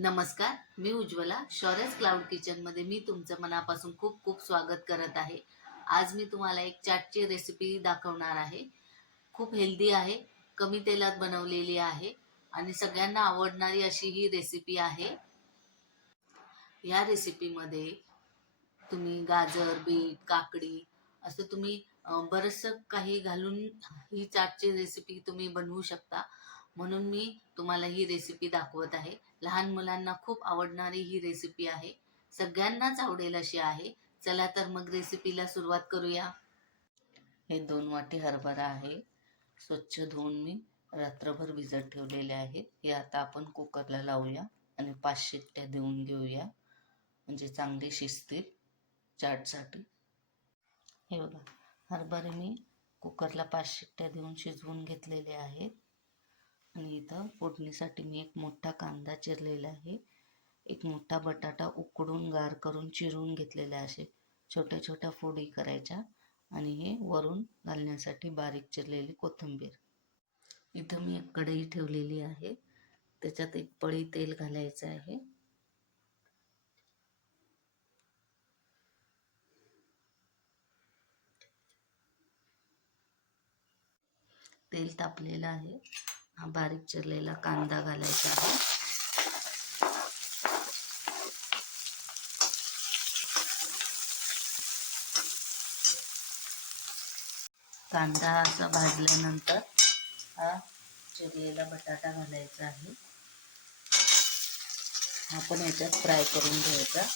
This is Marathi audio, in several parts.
नमस्कार, मी उज्ज्वला. शौर्यस क्लाउड किचनमध्ये मी तुमचं मनापासून खूप खूप स्वागत करत आहे. आज मी तुम्हाला एक चाटची रेसिपी दाखवणार आहे. खूप हेल्दी आहे, कमी तेलात बनवलेली आहे आणि सगळ्यांना आवडणारी अशी ही रेसिपी आहे. या रेसिपीमध्ये तुम्ही गाजर, बीट, काकडी असं तुम्ही बरचसं काही घालून ही चाटची रेसिपी तुम्ही बनवू शकता. म्हणून मी तुम्हाला ही रेसिपी दाखवत आहे. लहान मुलांना खूप आवडणारी ही रेसिपी आहे. सगळ्यांनाच आवडेल अशी आहे. चला तर मग रेसिपीला सुरुवात करूया. हे 2 वाटी हरभरा आहे. स्वच्छ धुवून मी रात्रभर भिजत ठेवलेले आहेत. हे आता आपण कुकरला लावूया आणि 5 शिट्ट्या देऊन घेऊया, म्हणजे चांगले शिजतील चाटसाठी. हे बघा, हरभरे मी कुकरला 5 शिट्ट्या देऊन शिजवून घेतलेले आहेत. आणि इथं फोडणीसाठी मी एक मोठा कांदा चिरलेला आहे, एक मोठा बटाटा उकडून गार करून चिरून घेतलेला आहे. असे छोट्या छोट्या फोडी करायच्या आणि हे वरून घालण्यासाठी बारीक चिरलेली कोथिंबीर. इथं मी एक कढई ठेवलेली आहे, त्याच्यात एक पळी तेल घालायचं आहे. तेल तापलेलं आहे. हा बारीक चिरलेला कांदा घालायचा आहे. कांदा असा भाजल्यानंतर हा चिरलेला बटाटा घालायचा आहे. आपण याच्यात फ्राय करून घ्यायचा.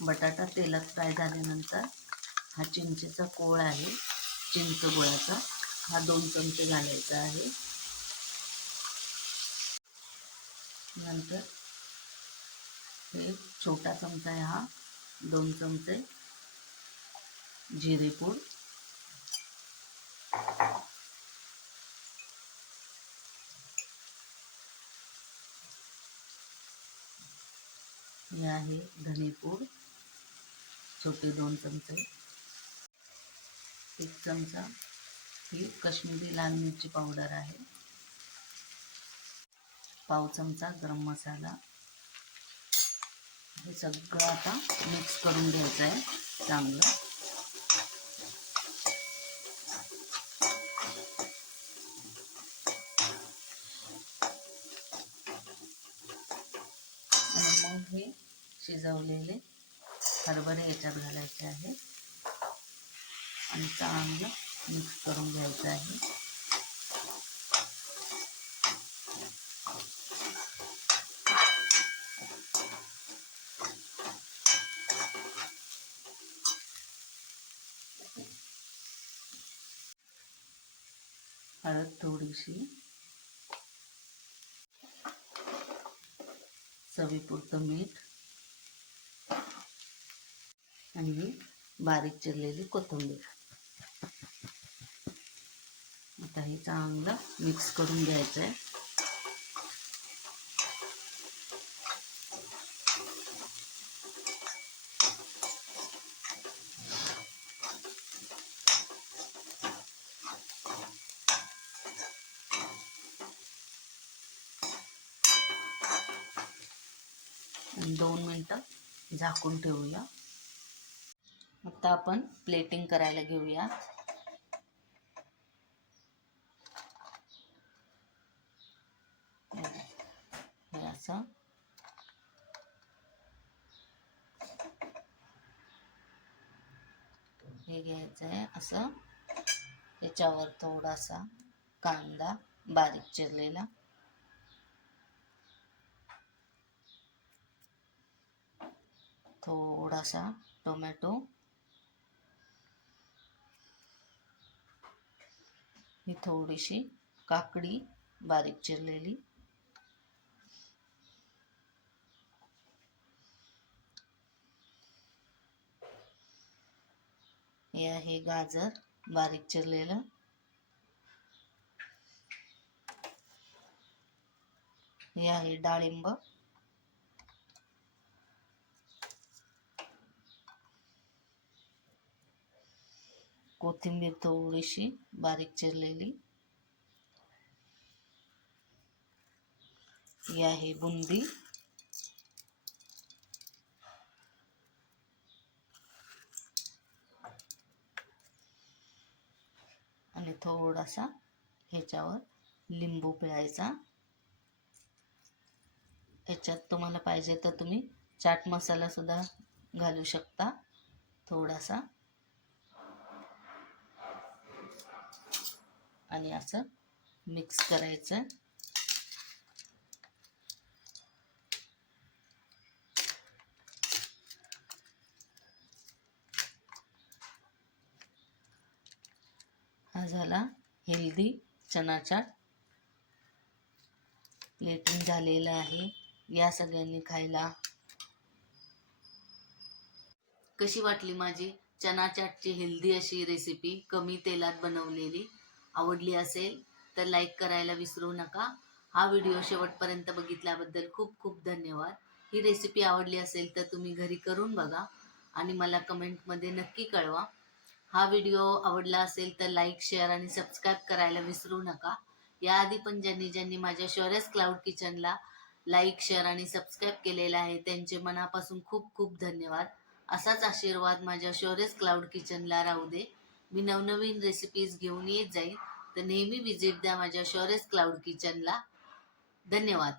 बटाटा तेलात फ्राय झाल्यानंतर हा चिंचेचा कोळ आहे, चिंच गुळाचा, हा 2 चमचे घालायचा आहे. नंतर हे छोटा चमचा आहे, हा 2 चमचे जिरेपूड, हे आहे धनेपूड छोटे 2 चमचे, 1 चमचा ही काश्मीरी लाल मिरची पावडर आहे, पाव चमचा गरम मसाला. हे सगळं आता मिक्स करून घ्यायचं आहे चांगलं. आणि मग हे शिजवलेले हरभरे याच्यात घालायचे आहे आणि चांगलं मिक्स करून घ्यायचं आहे. हळद थोडीशी, चवीपुरतं मीठ आणि बारीक चिरलेली कोथिंबीर. आता हे चांगलं मिक्स करून घ्यायचं आहे. आणि 2 मिनटं झाकून ठेवूया. आता आपण प्लेटिंग करायला घेऊया. हे असं हे घ्यायचं आहे. असं याच्यावर थोडासा कांदा बारीक चिरलेला, थोडासा टोमॅटो, ही थोडीशी काकडी बारीक चिरलेली, हे आहे गाजर बारीक चिरलेलं, हे आहे डाळिंब, कोथिंबीर थोडीशी बारीक चिरलेली, ही आहे बुंदी, आणि थोडासा ह्याच्यावर लिंबू पिळायचा. ह्याच्यात तुम्हाला पाहिजे तर तुम्ही चाट मसाला सुद्धा घालू शकता थोडासा, आणि असं मिक्स करायचं. हा झाला हेल्दी चना चाट. प्लेटिंग झालेलं आहे. या सगळ्यांनी खायला. कशी वाटली माझी चना चाटची हेल्दी अशी रेसिपी, कमी तेलात बनवलेली? आवडली असेल तर लाईक करायला विसरू नका. हा व्हिडिओ शेवटपर्यंत बघितल्याबद्दल खूप खूप धन्यवाद. ही रेसिपी आवडली असेल तर तुम्ही घरी करून बघा आणि मला कमेंटमध्ये नक्की कळवा. हा व्हिडिओ आवडला असेल तर लाईक, शेअर आणि सबस्क्राईब करायला विसरू नका. याआधी पण ज्यांनी माझ्या शौर्यस क्लाउड किचनला लाईक, शेअर आणि सबस्क्राईब केलेलं आहे त्यांचे मनापासून खूप खूप धन्यवाद. असाच आशीर्वाद माझ्या शौर्यस क्लाउड किचनला राहू दे. मी नवनवीन रेसिपीज घेऊन येत जाईल, तर नेहमी विजिट द्या माझ्या शौर्यस क्लाउड किचनला. धन्यवाद.